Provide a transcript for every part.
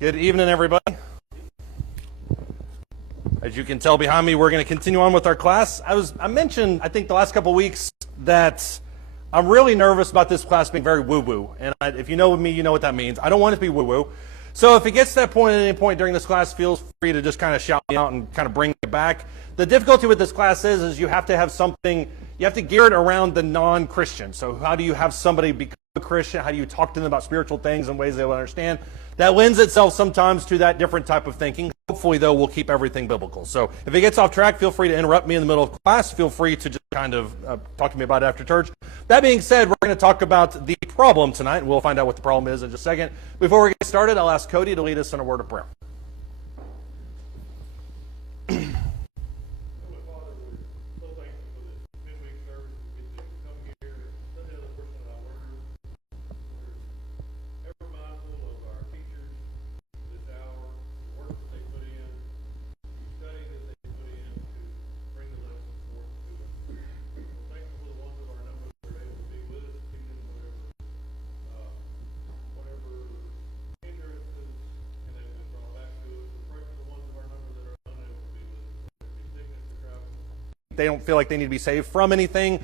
Good evening, everybody. As you can tell behind me, we're going to continue on with our class. I mentioned, I think, the last couple of weeks that I'm really nervous about this class being very woo-woo. And if you know me, you know what that means. I don't want it to be woo-woo. So if it gets to that point at any point during this class, feel free to just kind of shout me out and kind of bring it back. The difficulty with this class is you have to have something, you have to gear it around the non-Christian. So how do you have somebody become a Christian? How do you talk to them about spiritual things in ways they will understand? That lends itself sometimes to that different type of thinking. Hopefully, though, we'll keep everything biblical. So if it gets off track, feel free to interrupt me in the middle of class. Feel free to just kind of talk to me about it after church. That being said, we're going to talk about the problem tonight, and we'll find out what the problem is in just a second. Before we get started, I'll ask Cody to lead us in a word of prayer. They don't feel like they need to be saved from anything.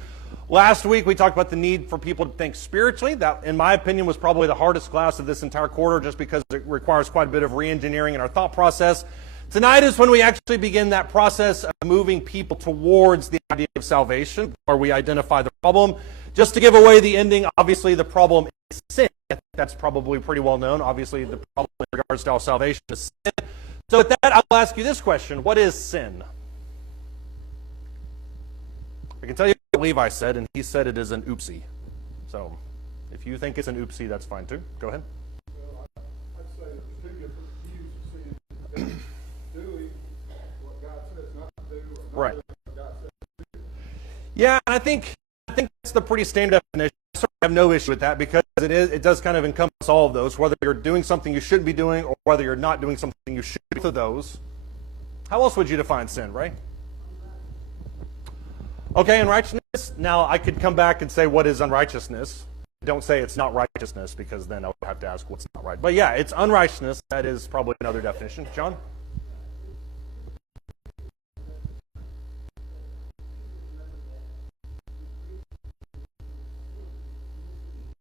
Last week, we talked about the need for people to think spiritually. That, in my opinion, was probably the hardest class of this entire quarter just because it requires quite a bit of re-engineering in our thought process. Tonight is when we actually begin that process of moving people towards the idea of salvation, where we identify the problem. Just to give away the ending, obviously the problem is sin. That's probably pretty well known. Obviously, the problem in regards to our salvation is sin. So with that, I'll ask you this question. What is sin? I can tell you what Levi said, and he said it is an oopsie. So, if you think it's an oopsie, that's fine too. Go ahead. Well, I'd say there's two different views of sin. Doing what God says not to do, or not doing what God says to do. Yeah, and I think that's the pretty standard definition. I certainly have no issue with that because it does kind of encompass all of those, whether you're doing something you shouldn't be doing or whether you're not doing something you should be. Both of those. How else would you define sin, right? Okay, unrighteousness. Now, I could come back and say, what is unrighteousness? Don't say it's not righteousness, because then I would have to ask what's not right. But yeah, it's unrighteousness. That is probably another definition. John?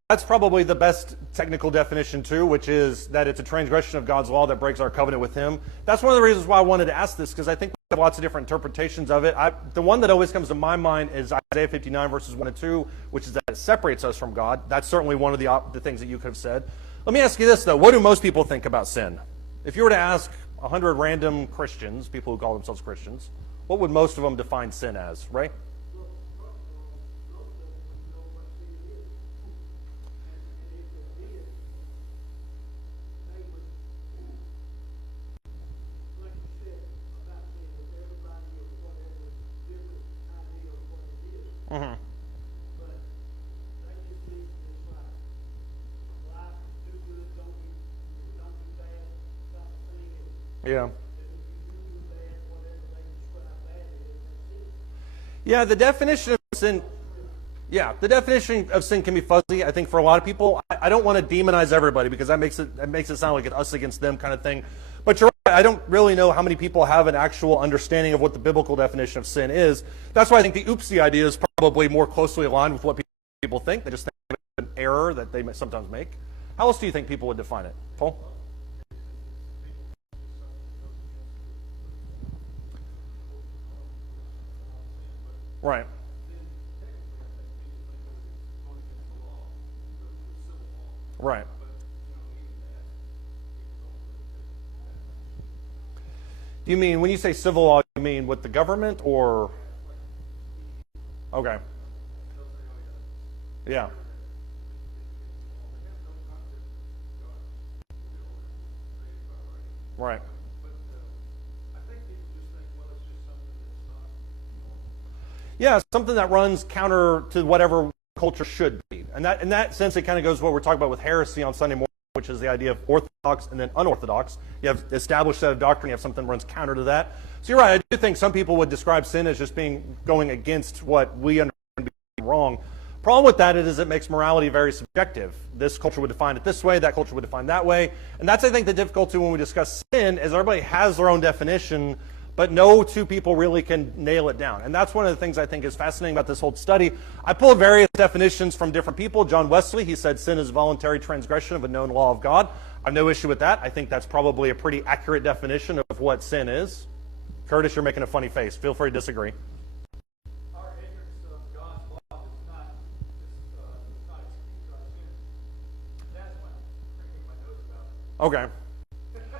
That's probably the best technical definition too, which is that it's a transgression of God's law that breaks our covenant with Him. That's one of the reasons why I wanted to ask this, because I think we have lots of different interpretations of it. The one that always comes to my mind is Isaiah 59 verses 1 and 2, which is that it separates us from God. That's certainly one of the things that you could have said. Let me ask you this, though. What do most people think about sin? If you were to ask 100 random Christians, people who call themselves Christians, what would most of them define sin as, right? Mm-hmm. Yeah. Yeah, the definition of sin. Yeah, the definition of sin can be fuzzy. I think for a lot of people, I don't want to demonize everybody because that makes it sound like an us against them kind of thing. But you're right, I don't really know how many people have an actual understanding of what the biblical definition of sin is. That's why I think the oopsie idea is probably more closely aligned with what people think. They just think it's an error that they sometimes make. How else do you think people would define it? Paul? Right. Right. Do you mean, when you say civil law, you mean with the government or? Okay. Yeah. Right. Yeah, something that runs counter to whatever culture should be. And that, in that sense, it kind of goes what we're talking about with heresy on Sunday morning, which is the idea of orthodox and then unorthodox. You have established set of doctrine, you have something that runs counter to that. So you're right, I do think some people would describe sin as just being going against what we understand to be wrong. Problem with that is it makes morality very subjective. This culture would define it this way, that culture would define that way. And that's, I think, the difficulty when we discuss sin, is everybody has their own definition, but no two people really can nail it down. And that's one of the things I think is fascinating about this whole study. I pulled various definitions from different people. John Wesley, he said sin is voluntary transgression of a known law of God. I have no issue with that. I think that's probably a pretty accurate definition of what sin is. Curtis, you're making a funny face. Feel free to disagree. Our ignorance of God's law does not excuse our sin. That's what I'm thinking my nose about. Okay.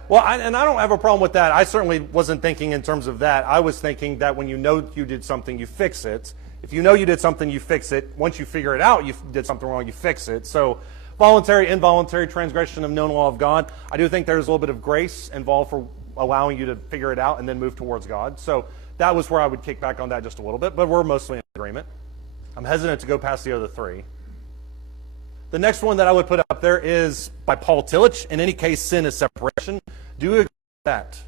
Well, and I don't have a problem with that. I certainly wasn't thinking in terms of that. I was thinking that when you know you did something, you fix it. If you know you did something, you fix it. Once you figure it out, you did something wrong, you fix it. So voluntary, involuntary transgression of known law of God. I do think there's a little bit of grace involved for allowing you to figure it out and then move towards God. So that was where I would kick back on that just a little bit, but we're mostly in agreement. I'm hesitant to go past the other three. The next one that I would put up there is by Paul Tillich. In any case, sin is separation. Do you agree with that?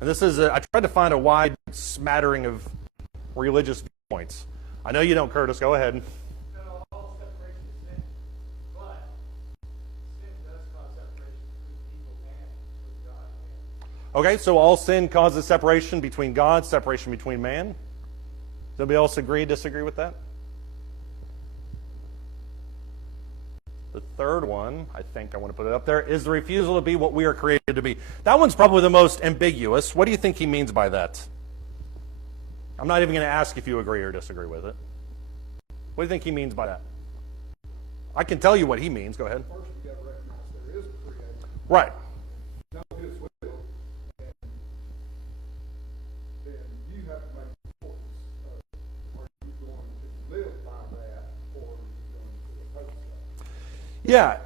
And this is, I tried to find a wide smattering of religious viewpoints. I know you don't, Curtis. Go ahead. No, all separation is sin. But sin does cause separation between people and between God and man. Okay, so all sin causes separation between God, separation between man. Does anybody else agree, disagree with that? The third one, I think I want to put it up there, is the refusal to be what we are created to be. That one's probably the most ambiguous. What do you think he means by that? I'm not even going to ask if you agree or disagree with it. What do you think he means by that? I can tell you what he means. Go ahead. First, we got to recognize there is a creator. Right. Know his will, and then you have to make the choice of, are you going to live by that, or are you going to oppose that? Yeah.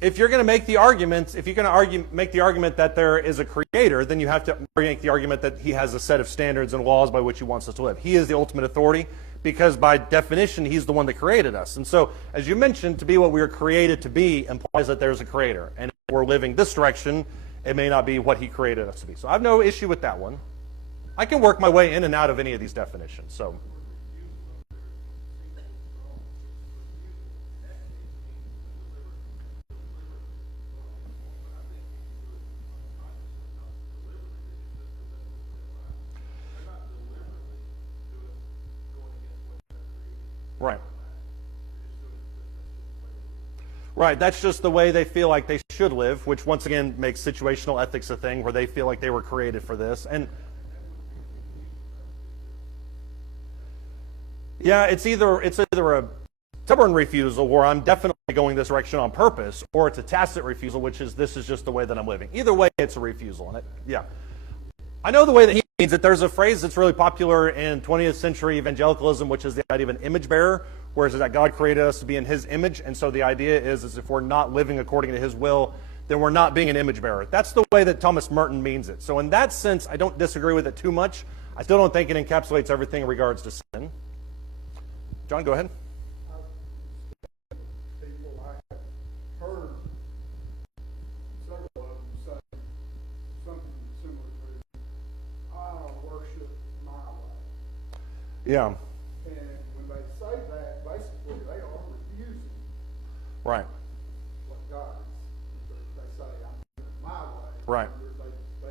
If you're going to make the argument, if you're going to make the argument that there is a creator, then you have to make the argument that he has a set of standards and laws by which he wants us to live. He is the ultimate authority because by definition, he's the one that created us. And so, as you mentioned, to be what we are created to be implies that there's a creator. And if we're living this direction, it may not be what he created us to be. So I have no issue with that one. I can work my way in and out of any of these definitions. So. Right. Right, that's just the way they feel like they should live, which once again makes situational ethics a thing where they feel like they were created for this. And yeah, it's either a stubborn refusal where I'm definitely going this direction on purpose, or it's a tacit refusal, which is this is just the way that I'm living. Either way, it's a refusal. And yeah. I know the way that he means it. There's a phrase that's really popular in 20th century evangelicalism, which is the idea of an image bearer, whereas that God created us to be in his image. And so the idea is if we're not living according to his will, then we're not being an image bearer. That's the way that Thomas Merton means it. So in that sense, I don't disagree with it too much. I still don't think it encapsulates everything in regards to sin. John, go ahead. People, I have heard several of them say something similar to, I worship my way. Yeah. And when they say that, basically they are refusing Right. what God is. They say, I'm doing it my way. Right. They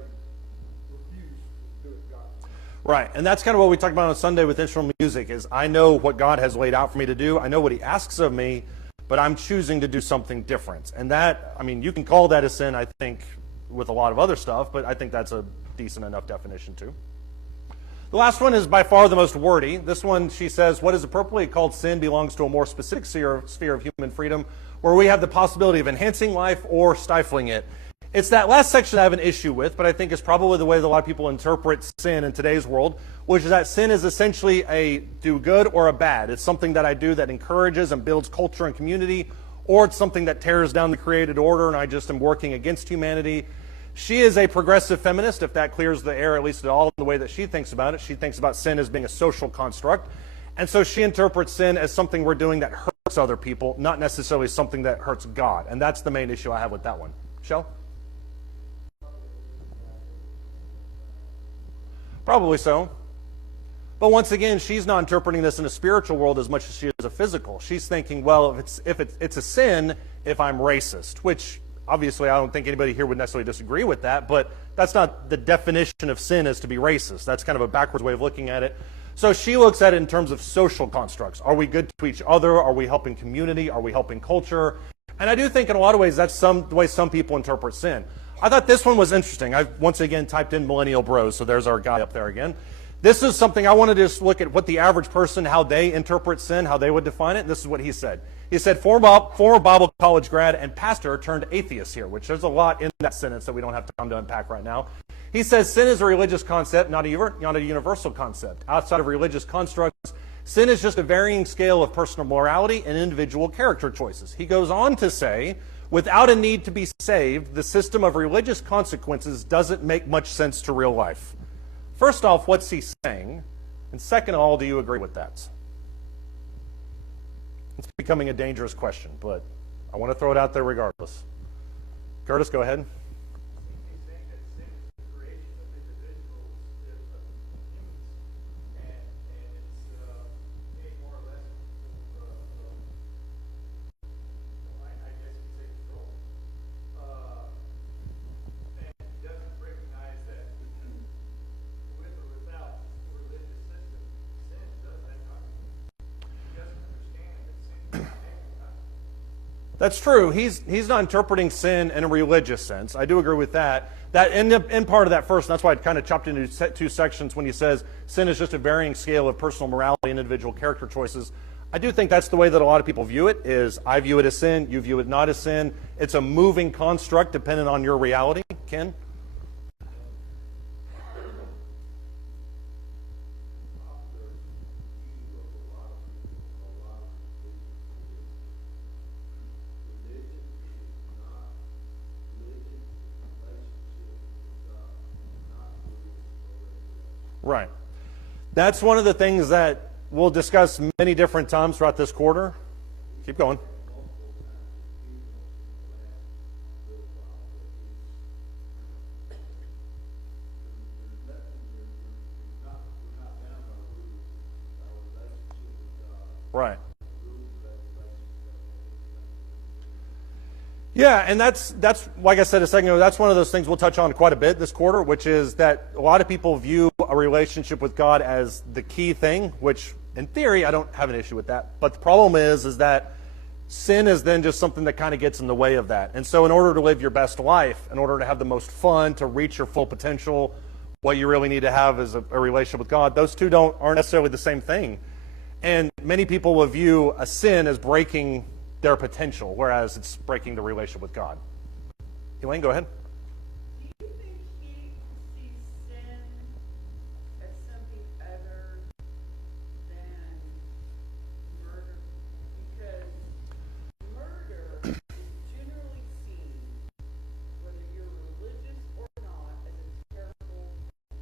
refuse to do it God's way. Right, and that's kind of what we talked about on Sunday with instrumental music, is I know what God has laid out for me to do. I know what he asks of me, but I'm choosing to do something different. And that, I mean, you can call that a sin, I think, with a lot of other stuff, but I think that's a decent enough definition too. The last one is by far the most wordy. This one, she says, what is appropriately called sin belongs to a more specific sphere of human freedom where we have the possibility of enhancing life or stifling it. It's that last section I have an issue with, but I think it's probably the way that a lot of people interpret sin in today's world, which is that sin is essentially a do good or a bad. It's something that I do that encourages and builds culture and community, or it's something that tears down the created order and I just am working against humanity. She is a progressive feminist, if that clears the air at least at all in the way that she thinks about it. She thinks about sin as being a social construct. And so she interprets sin as something we're doing that hurts other people, not necessarily something that hurts God. And that's the main issue I have with that one. Shell? Probably so. But once again, she's not interpreting this in a spiritual world as much as she is a physical. She's thinking, well, if it's a sin if I'm racist, which obviously I don't think anybody here would necessarily disagree with that, but that's not the definition of sin, is to be racist. That's kind of a backwards way of looking at it. So she looks at it in terms of social constructs. Are we good to each other? Are we helping community? Are we helping culture? And I do think in a lot of ways that's the way some people interpret sin. I thought this one was interesting. I once again typed in Millennial Bros, so there's our guy up there again. This is something I wanted to just look at what the average person, how they interpret sin, how they would define it. This is what he said. He said, former Bible college grad and pastor turned atheist here, which there's a lot in that sentence that we don't have time to unpack right now. He says sin is a religious concept, not a universal concept. Outside of religious constructs, sin is just a varying scale of personal morality and individual character choices. He goes on to say, without a need to be saved, the system of religious consequences doesn't make much sense to real life. First off, what's he saying? And second of all, do you agree with that? It's becoming a dangerous question, but I want to throw it out there regardless. Curtis, go ahead. He's saying that sin is the creation of individuals, of humans, and it's made more or less, I guess you'd say control. And he doesn't recognize that with or without religious system, sin does have consequences. He doesn't understand that sin can have consequences. That's true. He's not interpreting sin in a religious sense. I do agree with that. That in part of that first, and that's why I kind of chopped into two sections when he says sin is just a varying scale of personal morality and individual character choices. I do think that's the way that a lot of people view it, is I view it as sin, you view it not as sin. It's a moving construct depending on your reality. Ken? Right. That's one of the things that we'll discuss many different times throughout this quarter. Keep going. Right. Yeah, and that's like I said a second ago, that's one of those things we'll touch on quite a bit this quarter, which is that a lot of people view a relationship with God as the key thing, which in theory I don't have an issue with that. But the problem is that sin is then just something that kind of gets in the way of that. And so in order to live your best life, in order to have the most fun, to reach your full potential, what you really need to have is a relationship with God. Those two aren't necessarily the same thing. And many people will view a sin as breaking their potential, whereas it's breaking the relationship with God. Elaine, go ahead. Do you think he sees sin as something other than murder? Because murder is generally seen, whether you're religious or not, as a terrible thing.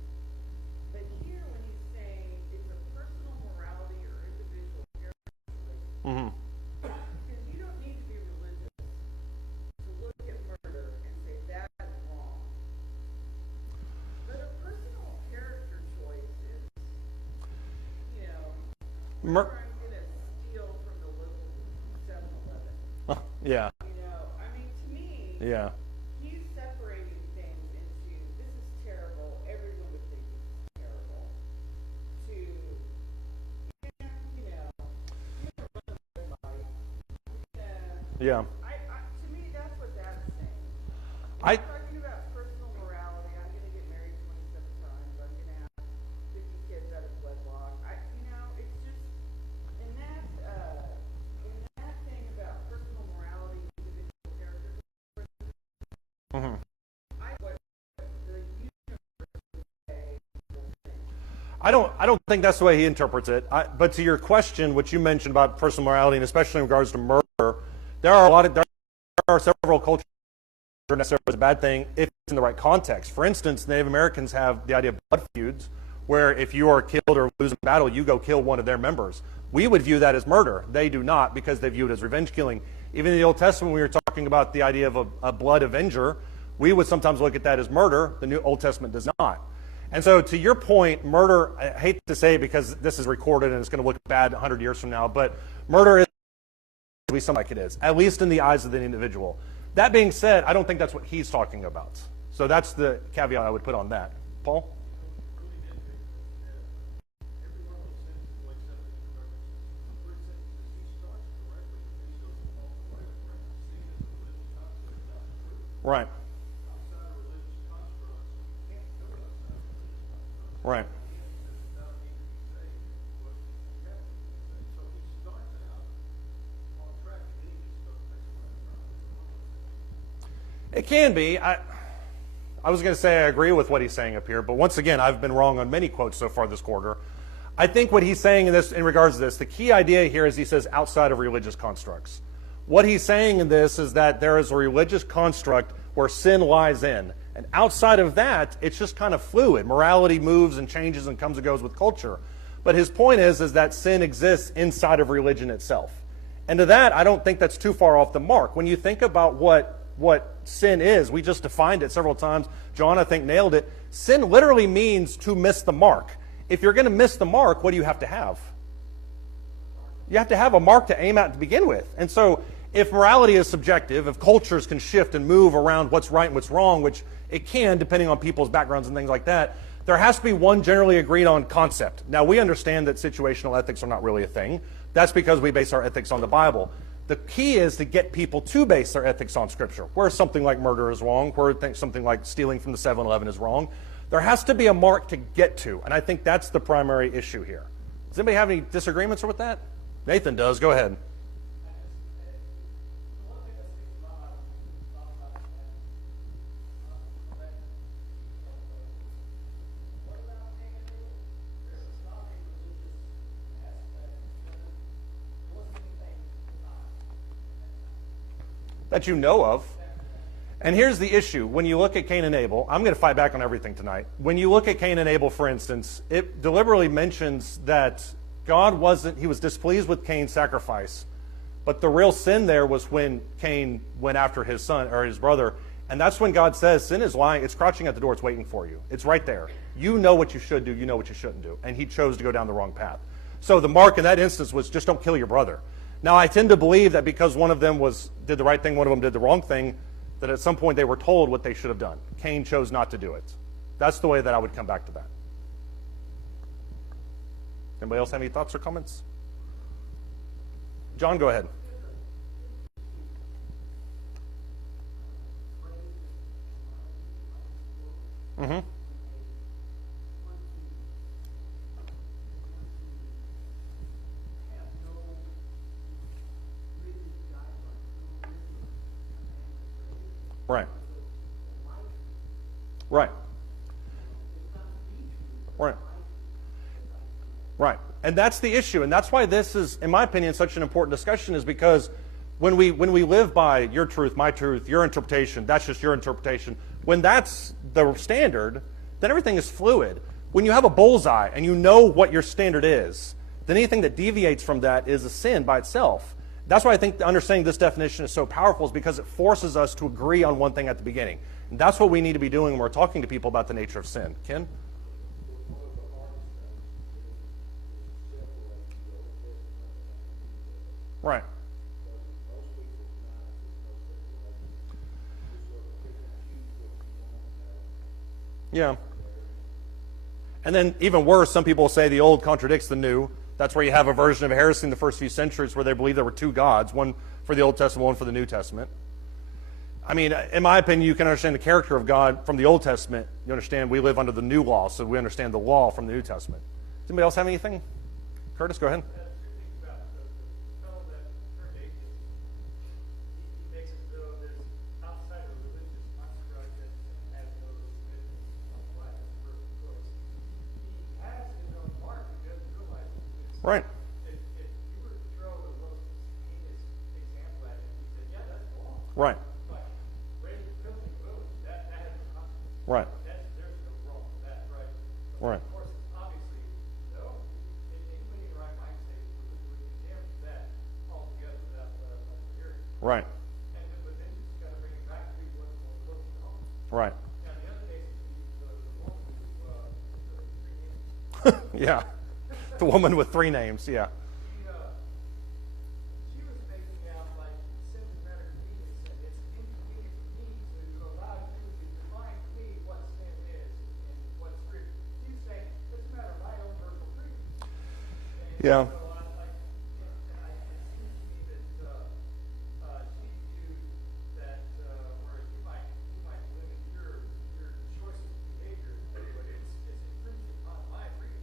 But here, when he's saying it's a personal morality or individual character choice, Mm-hmm. because you don't need to be religious to look at murder and say that is wrong. But a personal character choice is, Mur- I'm going to steal from the local 7-Eleven. Yeah. I mean, to me, Yeah. he's separating things into, this is terrible, everyone would think this is terrible, to, Yeah. to me, that's what that's saying. I I'm talking about personal morality. I'm going to get married 27 times. I'm going to have 50 kids out of wedlock. It's just in that thing about personal morality, individual character. Mhm. What the universe would say. I don't think that's the way he interprets it. But to your question, which you mentioned about personal morality, and especially in regards to murder, there are several cultures that are necessarily a bad thing if it's in the right context. For instance, Native Americans have the idea of blood feuds, where if you are killed or lose a battle, you go kill one of their members. We would view that as murder. They do not, because they view it as revenge killing. Even in the Old Testament, when we were talking about the idea of a blood avenger, we would sometimes look at that as murder. The New Old Testament does not. And so to your point, murder, I hate to say it because this is recorded and it's going to look bad 100 years from now, but murder is be something like it is, at least in the eyes of the individual. That being said, I don't think that's what he's talking about. So that's the caveat I would put on that. Paul? Right. Right. It can be. I was going to say I agree with what he's saying up here, but once again, I've been wrong on many quotes so far this quarter. I think what he's saying in regards to this, the key idea here is he says outside of religious constructs. What he's saying in this is that there is a religious construct where sin lies in. And outside of that, it's just kind of fluid. Morality moves and changes and comes and goes with culture. But his point is that sin exists inside of religion itself. And to that, I don't think that's too far off the mark. When you think about what sin is, we just defined it several times. John, I think, nailed it. Sin literally means to miss the mark. If you're going to miss the mark, what do you have to have? You have to have a mark to aim at to begin with. And so if morality is subjective, if cultures can shift and move around what's right and what's wrong, which it can depending on people's backgrounds and things like that, there has to be one generally agreed on concept. Now, we understand that situational ethics are not really a thing. That's because we base our ethics on the Bible. The key is to get people to base their ethics on Scripture. Where something like murder is wrong, where something like stealing from the 7-Eleven is wrong, there has to be a mark to get to. And I think that's the primary issue here. Does anybody have any disagreements with that? Nathan does. Go ahead. That you know of. And here's the issue. When you look at Cain and Abel, I'm going to fight back on everything tonight. When you look at Cain and Abel, for instance, it deliberately mentions that he was displeased with Cain's sacrifice. But the real sin there was when Cain went after his son or his brother. And that's when God says, sin is lying. It's crouching at the door. It's waiting for you. It's right there. You know what you should do. You know what you shouldn't do. And he chose to go down the wrong path. So the mark in that instance was just don't kill your brother. Now, I tend to believe that because one of them did the right thing, one of them did the wrong thing, that at some point they were told what they should have done. Cain chose not to do it. That's the way that I would come back to that. Anybody else have any thoughts or comments? John, go ahead. Mm-hmm. Right. Right. Right. Right. And that's the issue. And that's why this is, in my opinion, such an important discussion, is because when we live by your truth, my truth, your interpretation, that's just your interpretation, when that's the standard, then everything is fluid. When you have a bullseye and you know what your standard is, then anything that deviates from that is a sin by itself. That's why I think understanding this definition is so powerful, is because it forces us to agree on one thing at the beginning. And that's what we need to be doing when we're talking to people about the nature of sin. Ken? Right. Yeah. And then even worse, some people say the old contradicts the new. That's where you have a version of heresy in the first few centuries where they believe there were two gods, one for the Old Testament, one for the New Testament. I mean, in my opinion, you can understand the character of God from the Old Testament. You understand we live under the new law, so we understand the law from the New Testament. Does anybody else have anything? Curtis, go ahead. Right. If you were to throw the most heinous example at him, he said, yeah, that's wrong. Right. But raise the penalty, boom, that has a consequence. Right. There's no wrong with that, right? Right. Of course, obviously, no. Anybody in the right mind say would condemn that altogether without hearing. Right. But then you just got to bring it back to what's going on. Right. Now, the other case, the woman who Yeah. The woman with 3 names, yeah. She was making out like sin is better than me to sin. It's inconvenient for me to allow you to define to me what sin is and what's scripture. She's saying, it doesn't matter my own personal preference. And Yeah. so it seems to me that she viewed that, or you might limit your choice of behavior, but it's infringing on my freedom.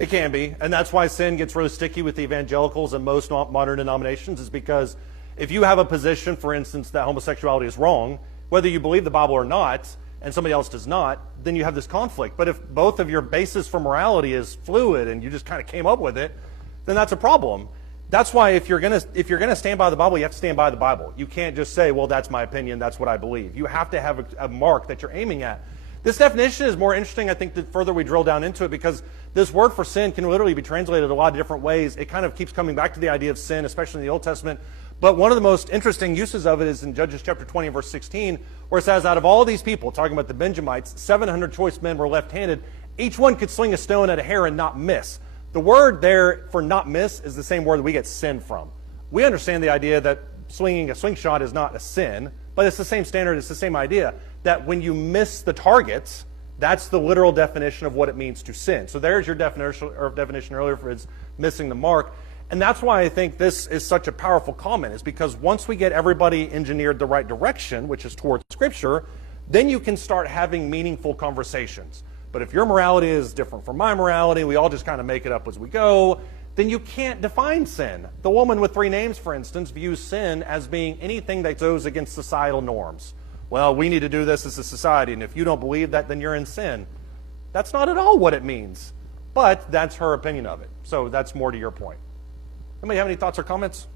It can be, and that's why sin gets really sticky with the evangelicals and most modern denominations, is because if you have a position, for instance, that homosexuality is wrong, whether you believe the Bible or not, and somebody else does not, then you have this conflict. But if both of your basis for morality is fluid and you just kind of came up with it, then that's a problem. That's why if you're gonna stand by the Bible, you have to stand by the Bible. You can't just say, well, that's my opinion, that's what I believe. You have to have a mark that you're aiming at. This definition is more interesting, I think, the further we drill down into it, because this word for sin can literally be translated a lot of different ways. It kind of keeps coming back to the idea of sin, especially in the Old Testament. But one of the most interesting uses of it is in Judges chapter 20, verse 16, where it says, out of all these people, talking about the Benjamites, 700 choice men were left-handed. Each one could sling a stone at a hair and not miss. The word there for not miss is the same word that we get sin from. We understand the idea that swinging a slingshot is not a sin, but it's the same standard, it's the same idea, that when you miss the targets, that's the literal definition of what it means to sin. So there's your definition earlier for it's missing the mark. And that's why I think this is such a powerful comment, is because once we get everybody engineered the right direction, which is towards Scripture, then you can start having meaningful conversations. But if your morality is different from my morality, we all just kind of make it up as we go, then you can't define sin. The woman with 3 names, for instance, views sin as being anything that goes against societal norms. Well, we need to do this as a society, and if you don't believe that, then you're in sin. That's not at all what it means. But that's her opinion of it. So that's more to your point. Anybody have any thoughts or comments?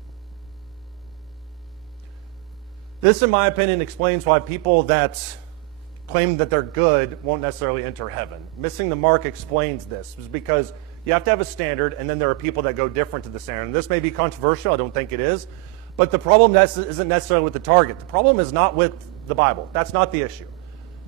This, in my opinion, explains why people that claim that they're good won't necessarily enter heaven. Missing the mark explains this. It's because you have to have a standard, and then there are people that go different to the standard. And this may be controversial. I don't think it is. But the problem isn't necessarily with the target. The problem is not with the Bible. That's not the issue.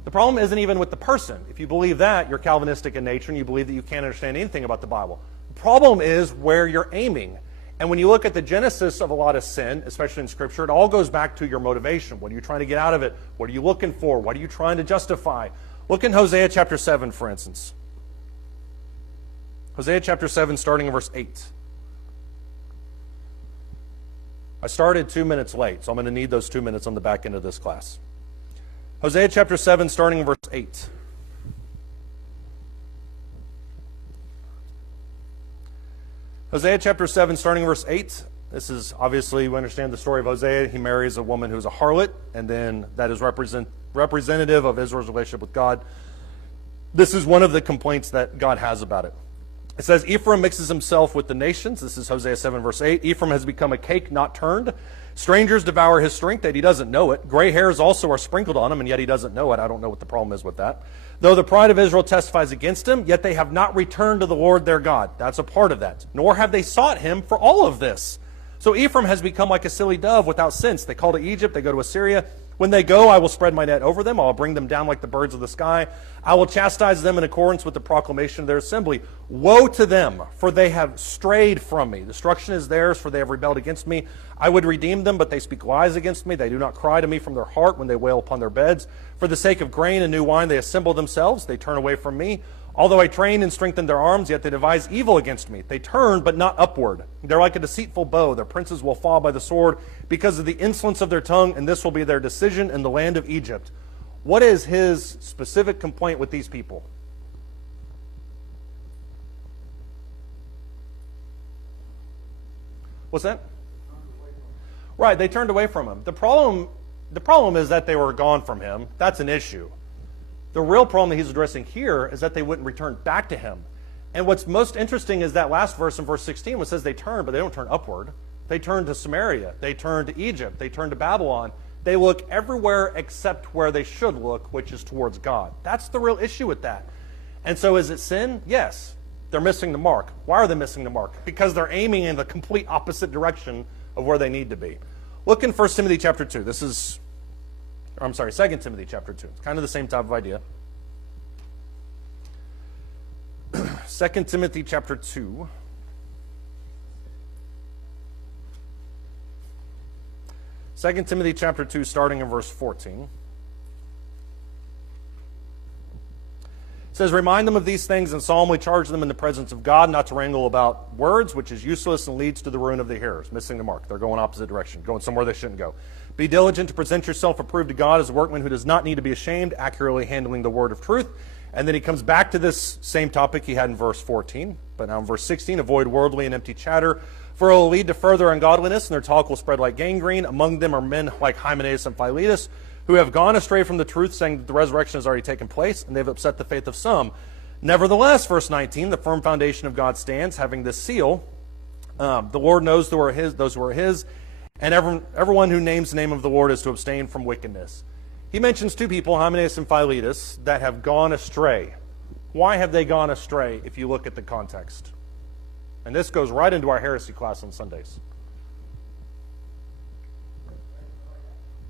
The problem isn't even with the person. If you believe that, you're Calvinistic in nature and you believe that you can't understand anything about the Bible. The problem is where you're aiming. And when you look at the genesis of a lot of sin, especially in Scripture, it all goes back to your motivation. What are you trying to get out of it? What are you looking for? What are you trying to justify? Look in Hosea chapter 7, for instance. Hosea chapter 7, starting in verse 8. I started 2 minutes late, so I'm going to need those 2 minutes on the back end of this class. Hosea chapter 7, starting in verse 8. Hosea chapter 7, starting in verse 8. This is, obviously, we understand the story of Hosea. He marries a woman who's a harlot, and then that is representative of Israel's relationship with God. This is one of the complaints that God has about it. It says, Ephraim mixes himself with the nations. This is Hosea 7, verse 8. Ephraim has become a cake not turned. Strangers devour his strength, yet he doesn't know it. Gray hairs also are sprinkled on him, and yet he doesn't know it. I don't know what the problem is with that. Though the pride of Israel testifies against him, yet they have not returned to the Lord their God. That's a part of that. Nor have they sought him for all of this. So Ephraim has become like a silly dove without sense. They call to Egypt, they go to Assyria. When they go, I will spread my net over them. I will bring them down like the birds of the sky. I will chastise them in accordance with the proclamation of their assembly. Woe to them, for they have strayed from me. Destruction is theirs, for they have rebelled against me. I would redeem them, but they speak lies against me. They do not cry to me from their heart when they wail upon their beds. For the sake of grain and new wine, they assemble themselves. They turn away from me. Although I train and strengthen their arms, yet they devise evil against me. They turn, but not upward. They're like a deceitful bow. Their princes will fall by the sword because of the insolence of their tongue, and this will be their decision in the land of Egypt. What is his specific complaint with these people? What's that? Right, they turned away from him. The problem is that they were gone from him. That's an issue. The real problem that he's addressing here is that they wouldn't return back to him. And what's most interesting is that last verse in verse 16, which says they turn, but they don't turn upward. They turn to Samaria. They turn to Egypt. They turn to Babylon. They look everywhere except where they should look, which is towards God. That's the real issue with that. And so is it sin? Yes. They're missing the mark. Why are they missing the mark? Because they're aiming in the complete opposite direction of where they need to be. Look in 1 Timothy chapter 2. 2 Timothy chapter 2. It's kind of the same type of idea. 2 2 Timothy chapter 2. 2 Timothy chapter 2, starting in verse 14. It says, "Remind them of these things and solemnly charge them in the presence of God not to wrangle about words, which is useless and leads to the ruin of the hearers." Missing the mark. They're going opposite direction, going somewhere they shouldn't go. "Be diligent to present yourself approved to God as a workman who does not need to be ashamed, accurately handling the word of truth." And then he comes back to this same topic he had in verse 14. But now in verse 16, "Avoid worldly and empty chatter, for it will lead to further ungodliness, and their talk will spread like gangrene. Among them are men like Hymenaeus and Philetus, who have gone astray from the truth, saying that the resurrection has already taken place, and they've upset the faith of some. Nevertheless," verse 19, "the firm foundation of God stands, having this seal. The Lord knows those who are his, and everyone who names the name of the Lord is to abstain from wickedness." He mentions two people, Hymenaeus and Philetus, that have gone astray. Why have they gone astray if you look at the context? And this goes right into our heresy class on Sundays.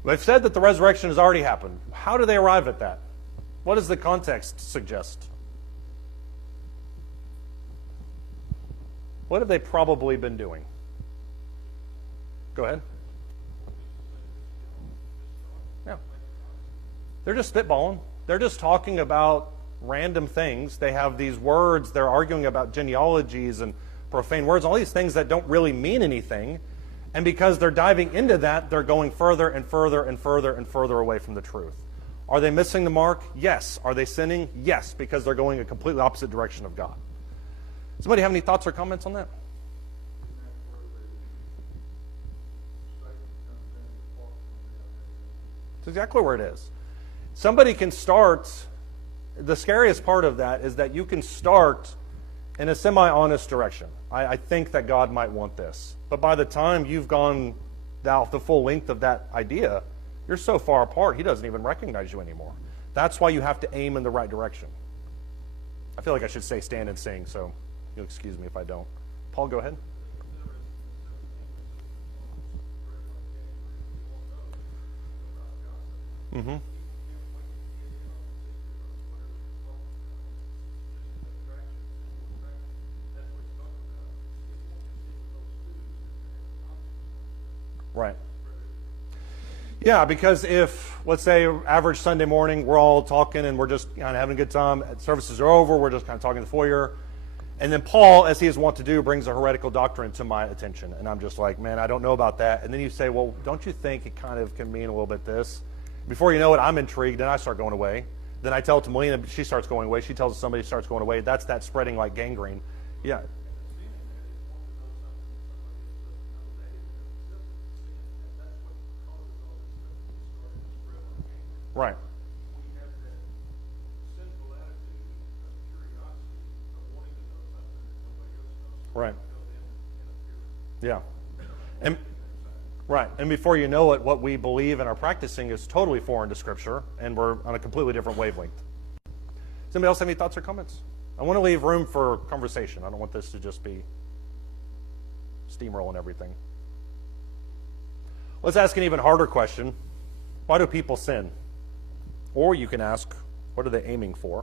They've said that the resurrection has already happened. How do they arrive at that? What does the context suggest? What have they probably been doing? Go ahead. Yeah. They're just spitballing. They're just talking about random things. They have these words. They're arguing about genealogies and profane words, all these things that don't really mean anything. And because they're diving into that, they're going further and further and further and further away from the truth. Are they missing the mark? Yes. Are they sinning? Yes, because they're going a completely opposite direction of God. Somebody have any thoughts or comments on that? That's exactly where it is. Somebody can start, the scariest part of that is that you can start in a semi-honest direction. I think that God might want this. But by the time you've gone out the full length of that idea, you're so far apart, he doesn't even recognize you anymore. That's why you have to aim in the right direction. I feel like I should say stand and sing, so you'll excuse me if I don't. Paul, go ahead. Mm-hmm. Right. Yeah, because if, let's say, average Sunday morning, we're all talking and we're just kind of having a good time, services are over, we're just kind of talking in the foyer, and then Paul, as he is wont to do, brings a heretical doctrine to my attention, and I'm just like, man, I don't know about that. And then you say, well, don't you think it kind of can mean a little bit this? Before you know it, I'm intrigued, and I start going away. Then I tell it to Melina, she starts going away. She tells somebody, starts going away. That's that spreading like gangrene. Yeah. Right. We have that sinful attitude of curiosity, of wanting to know something that nobody else knows. Right. So then, Yeah. And right. And before you know it, what we believe and are practicing is totally foreign to Scripture, and we're on a completely different wavelength. Does anybody else have any thoughts or comments? I want to leave room for conversation. I don't want this to just be steamrolling everything. Let's ask an even harder question. Why do people sin? Or you can ask, what are they aiming for?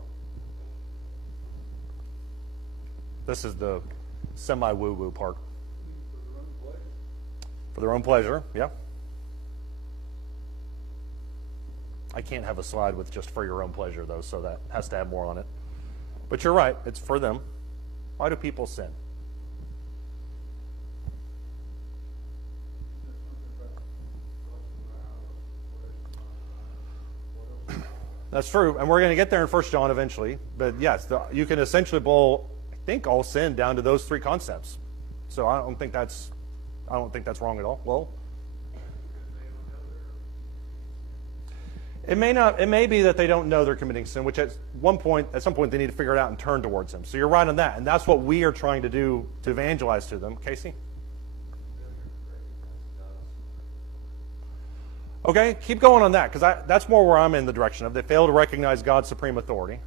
This is the semi-woo-woo part. For their own pleasure, yeah. I can't have a slide with just for your own pleasure, though, so that has to have more on it. But you're right, it's for them. Why do people sin? That's true, and we're going to get there in 1 John eventually. But yes, you can essentially boil, I think, all sin down to those three concepts. So I don't think that's wrong at all. Well, it may not. It may be that they don't know they're committing sin, which at some point they need to figure it out and turn towards Him. So you're right on that, and that's what we are trying to do to evangelize to them. Casey? Okay, keep going on that, because that's more where I'm in the direction of. They fail to recognize God's supreme authority.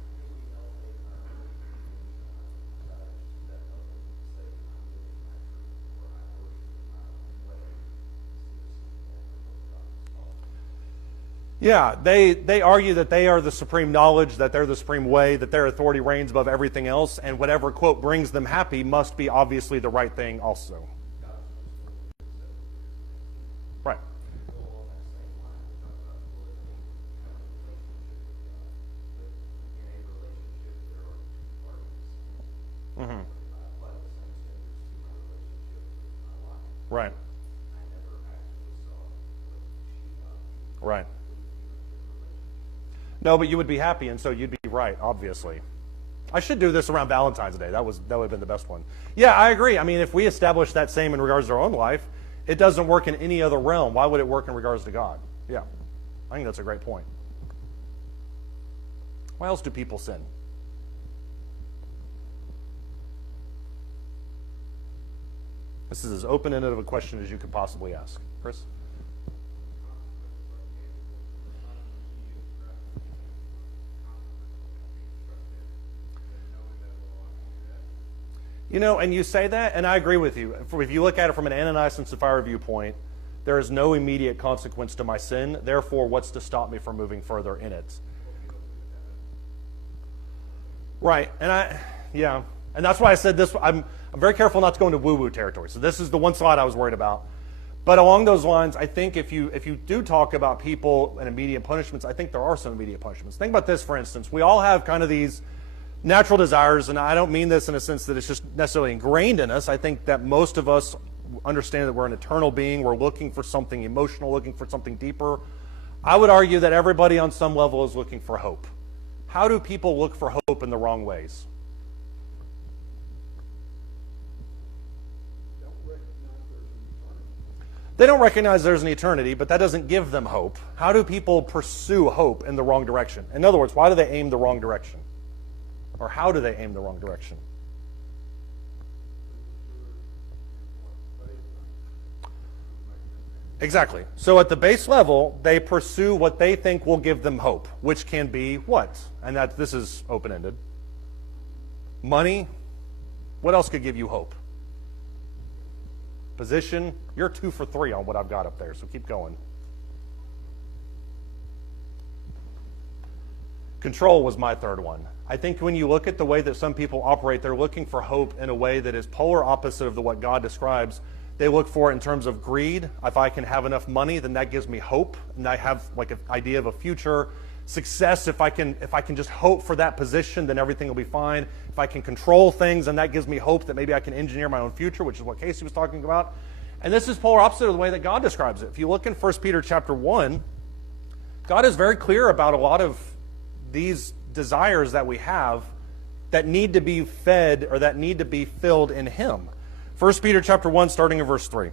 Yeah, they argue that they are the supreme knowledge, that they're the supreme way, that their authority reigns above everything else, and whatever, quote, brings them happy must be obviously the right thing also. Right. Mm-hmm. Right. Right. No, but you would be happy, and so you'd be right, obviously. I should do this around Valentine's Day. That would have been the best one. Yeah, I agree. I mean, if we establish that same in regards to our own life, it doesn't work in any other realm. Why would it work in regards to God? Yeah, I think that's a great point. Why else do people sin? This is as open-ended of a question as you could possibly ask. Chris? You know, and you say that, and I agree with you. If you look at it from an Ananias and Sapphira viewpoint, there is no immediate consequence to my sin. Therefore, what's to stop me from moving further in it? Right, and and that's why I said this. I'm very careful not to go into woo-woo territory. So this is the one slide I was worried about. But along those lines, I think if you do talk about people and immediate punishments, I think there are some immediate punishments. Think about this, for instance. We all have kind of these natural desires, and I don't mean this in a sense that it's just necessarily ingrained in us. I think that most of us understand that we're an eternal being. We're looking for something emotional, looking for something deeper. I would argue that everybody on some level is looking for hope. How do people look for hope in the wrong ways? They don't recognize there's an eternity, but that doesn't give them hope. How do people pursue hope in the wrong direction? In other words, why do they aim the wrong direction? Or how do they aim the wrong direction? Exactly. So at the base level, they pursue what they think will give them hope, which can be what? And this is open-ended. Money. What else could give you hope? Position. You're 2 for 3 on what I've got up there, so keep going. Control was my third one. I think when you look at the way that some people operate, they're looking for hope in a way that is polar opposite of what God describes. They look for it in terms of greed. If I can have enough money, then that gives me hope, and I have like an idea of a future. Success, if I can just hope for that position, then everything will be fine. If I can control things, then that gives me hope that maybe I can engineer my own future, which is what Casey was talking about. And this is polar opposite of the way that God describes it. If you look in 1 Peter chapter 1, God is very clear about a lot of these desires that we have that need to be fed or that need to be filled in Him. 1 Peter chapter 1, starting in verse 3.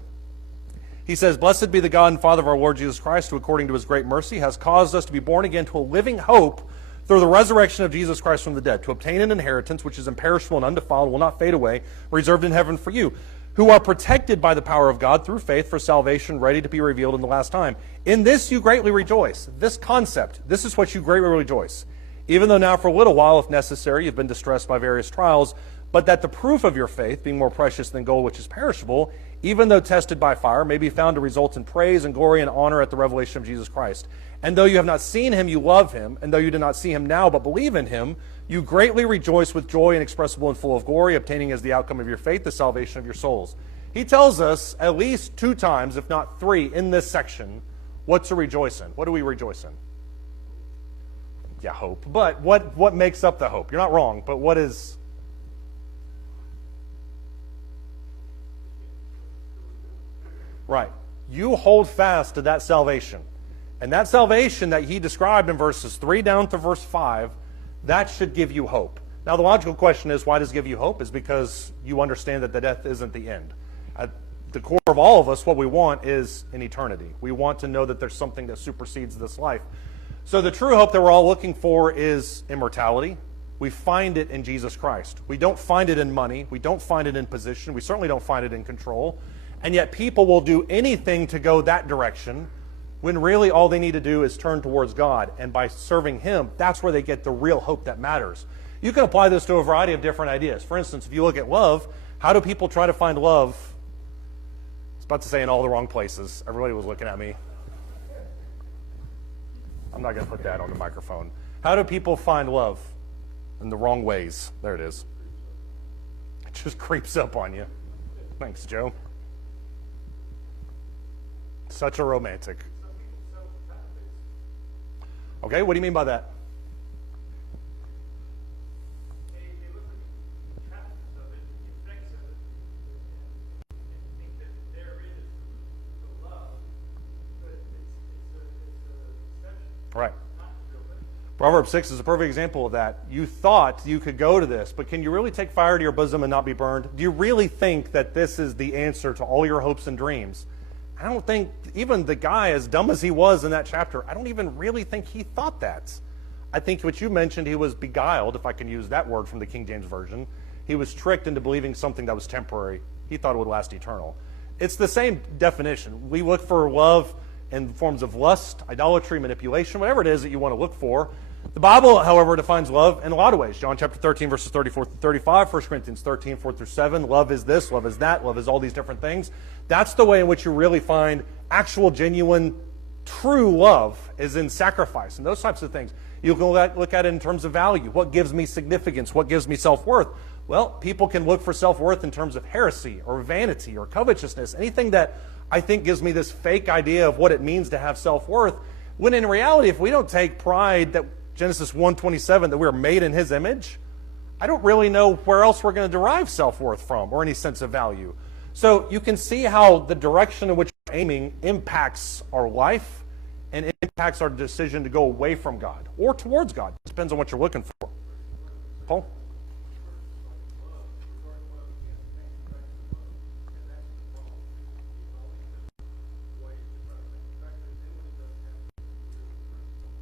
He says, "Blessed be the God and Father of our Lord Jesus Christ, who according to His great mercy has caused us to be born again to a living hope through the resurrection of Jesus Christ from the dead, to obtain an inheritance which is imperishable and undefiled, will not fade away, reserved in heaven for you, who are protected by the power of God through faith for salvation, ready to be revealed in the last time. In this you greatly rejoice." This concept, this is what you greatly rejoice. "Even though now for a little while, if necessary, you've been distressed by various trials, but that the proof of your faith, being more precious than gold which is perishable, even though tested by fire, may be found to result in praise and glory and honor at the revelation of Jesus Christ. And though you have not seen Him, you love Him. And though you do not see Him now, but believe in Him, you greatly rejoice with joy inexpressible and full of glory, obtaining as the outcome of your faith the salvation of your souls." He tells us at least 2 times, if not 3, in this section, what to rejoice in. What do we rejoice in? Yeah, hope. But what makes up the hope? You're not wrong, but what is... Right. You hold fast to that salvation. And that salvation that he described in verses 3 down to verse 5, that should give you hope. Now, the logical question is, why does it give you hope? Is because you understand that the death isn't the end. At the core of all of us, what we want is an eternity. We want to know that there's something that supersedes this life. So the true hope that we're all looking for is immortality. We find it in Jesus Christ. We don't find it in money. We don't find it in position. We certainly don't find it in control. And yet people will do anything to go that direction when really all they need to do is turn towards God. And by serving Him, that's where they get the real hope that matters. You can apply this to a variety of different ideas. For instance, if you look at love, how do people try to find love? I was about to say in all the wrong places. Everybody was looking at me. I'm not going to put that on the microphone. How do people find love? In the wrong ways. There it is. It just creeps up on you. Thanks, Joe. Such a romantic. Okay, what do you mean by that? They look at the attractiveness of it, the effects of it, and think that there is the love, but it's a deception. Right. Not the real thing. Proverbs 6 is a perfect example of that. You thought you could go to this, but can you really take fire to your bosom and not be burned? Do you really think that this is the answer to all your hopes and dreams? I don't think, even the guy, as dumb as he was in that chapter, I don't even really think he thought that. I think what you mentioned, he was beguiled, if I can use that word from the King James Version. He was tricked into believing something that was temporary. He thought it would last eternal. It's the same definition. We look for love in forms of lust, idolatry, manipulation, whatever it is that you want to look for. The Bible, however, defines love in a lot of ways. John chapter 13, verses 34 through 35, 1 Corinthians 13, 4 through 7. Love is this, love is that, love is all these different things. That's the way in which you really find actual, genuine, true love is in sacrifice and those types of things. You can look at it in terms of value. What gives me significance? What gives me self-worth? Well, people can look for self-worth in terms of heresy or vanity or covetousness, anything that I think gives me this fake idea of what it means to have self-worth, when in reality, if we don't take pride that Genesis 1:27, that we're made in his image, I don't really know where else we're going to derive self-worth from or any sense of value. So you can see how the direction in which we're aiming impacts our life and impacts our decision to go away from God or towards God. It depends on what you're looking for. Paul?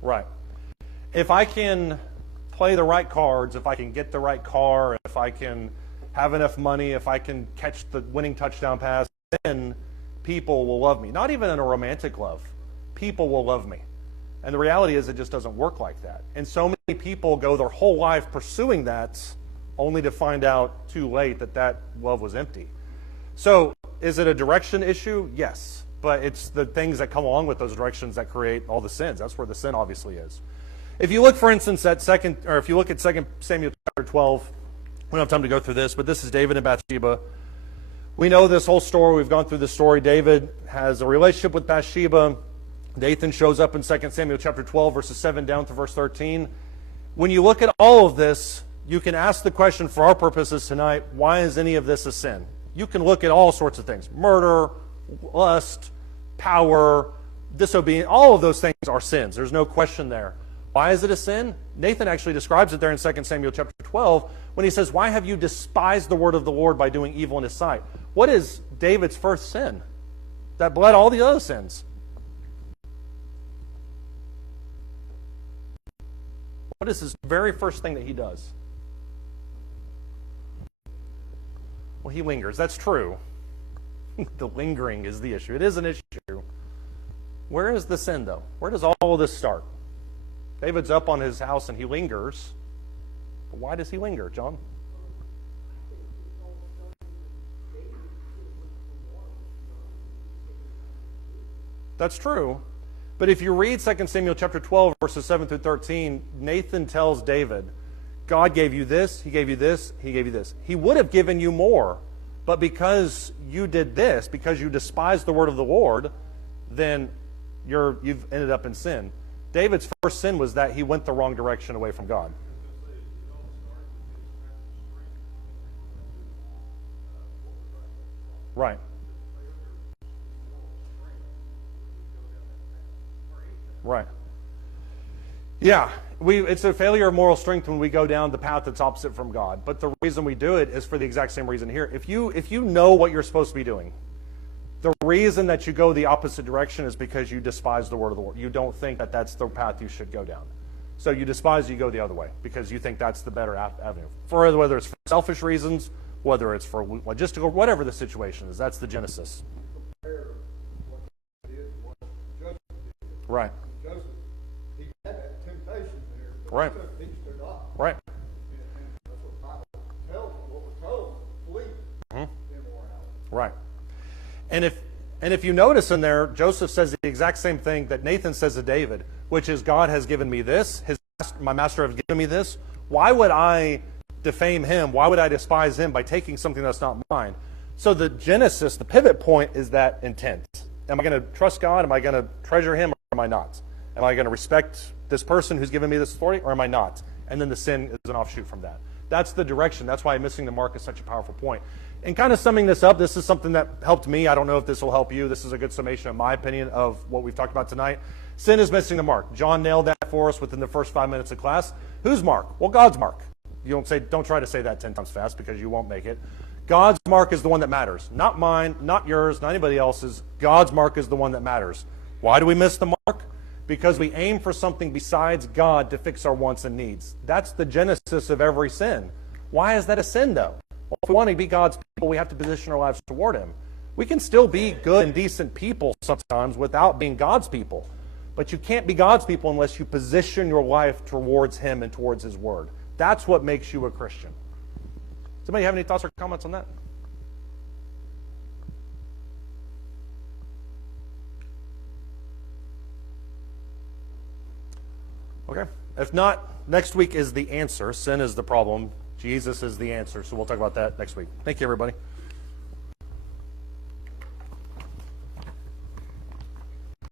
Right. If I can play the right cards, if I can get the right car, if I can have enough money, if I can catch the winning touchdown pass, then people will love me. Not even in a romantic love. People will love me. And the reality is it just doesn't work like that. And so many people go their whole life pursuing that only to find out too late that that love was empty. So is it a direction issue? Yes. But it's the things that come along with those directions that create all the sins. That's where the sin obviously is. If you look, for instance, at 2 Samuel chapter 12, we don't have time to go through this, but this is David and Bathsheba. We know this whole story. We've gone through the story. David has a relationship with Bathsheba. Nathan shows up in 2 Samuel chapter 12, verses 7 down to verse 13. When you look at all of this, you can ask the question for our purposes tonight, why is any of this a sin? You can look at all sorts of things. Murder, lust, power, disobedience, all of those things are sins. There's no question there. Why is it a sin? Nathan actually describes it there in 2 Samuel chapter 12 when he says, why have you despised the word of the Lord by doing evil in his sight? What is David's first sin that bled all the other sins? What is his very first thing that he does? Well, he lingers. That's true. The lingering is the issue. It is an issue. Where is the sin, though? Where does all of this start? David's up on his house and he lingers. But why does he linger, John? That's true. But if you read 2 Samuel chapter 12, verses 7 through 13, Nathan tells David, God gave you this, he gave you this, he gave you this. He would have given you more, but because you did this, because you despised the word of the Lord, then you've ended up in sin. David's first sin was that he went the wrong direction away from God. Right. Right. Yeah, it's a failure of moral strength when we go down the path that's opposite from God. But the reason we do it is for the exact same reason here. If you know what you're supposed to be doing, the reason that you go the opposite direction is because you despise the word of the Lord. You don't think that that's the path you should go down. So you despise, you go the other way because you think that's the better avenue. For whether it's for selfish reasons, whether it's for logistical, whatever the situation is, that's the genesis. Right. Joseph, he had that temptation there. But Right. He stood up. Right. And that's what the Bible tells us, what we're told, flee immorality. Right. And if you notice in there, Joseph says the exact same thing that Nathan says to David. which is God has given me this, my master has given me this. Why would I defame him? Why would I despise him by taking something that's not mine? So the genesis, the pivot point is that intent. Am I going to trust God? Am I going to treasure him, or am I not? Am I going to respect this person who's given me this authority, or am I not? And then the sin is an offshoot from that. That's the direction. That's why missing the mark is such a powerful point. And kind of summing this up, this is something that helped me. I don't know if this will help you. This is a good summation, in my opinion, of what we've talked about tonight. Sin is missing the mark. John nailed that for us within the first 5 minutes of class. Whose mark? Well, God's mark. Don't try to say that 10 times fast, because you won't make it. God's mark is the one that matters. Not mine, not yours, not anybody else's. God's mark is the one that matters. Why do we miss the mark? Because we aim for something besides God to fix our wants and needs. That's the genesis of every sin. Why is that a sin, though? Well, if we want to be God's people, we have to position our lives toward him. We can still be good and decent people sometimes without being God's people. But you can't be God's people unless you position your life towards him and towards his word. That's what makes you a Christian. Does anybody have any thoughts or comments on that? Okay. If not, next week is the answer. Sin is the problem. Jesus is the answer. So we'll talk about that next week. Thank you, everybody.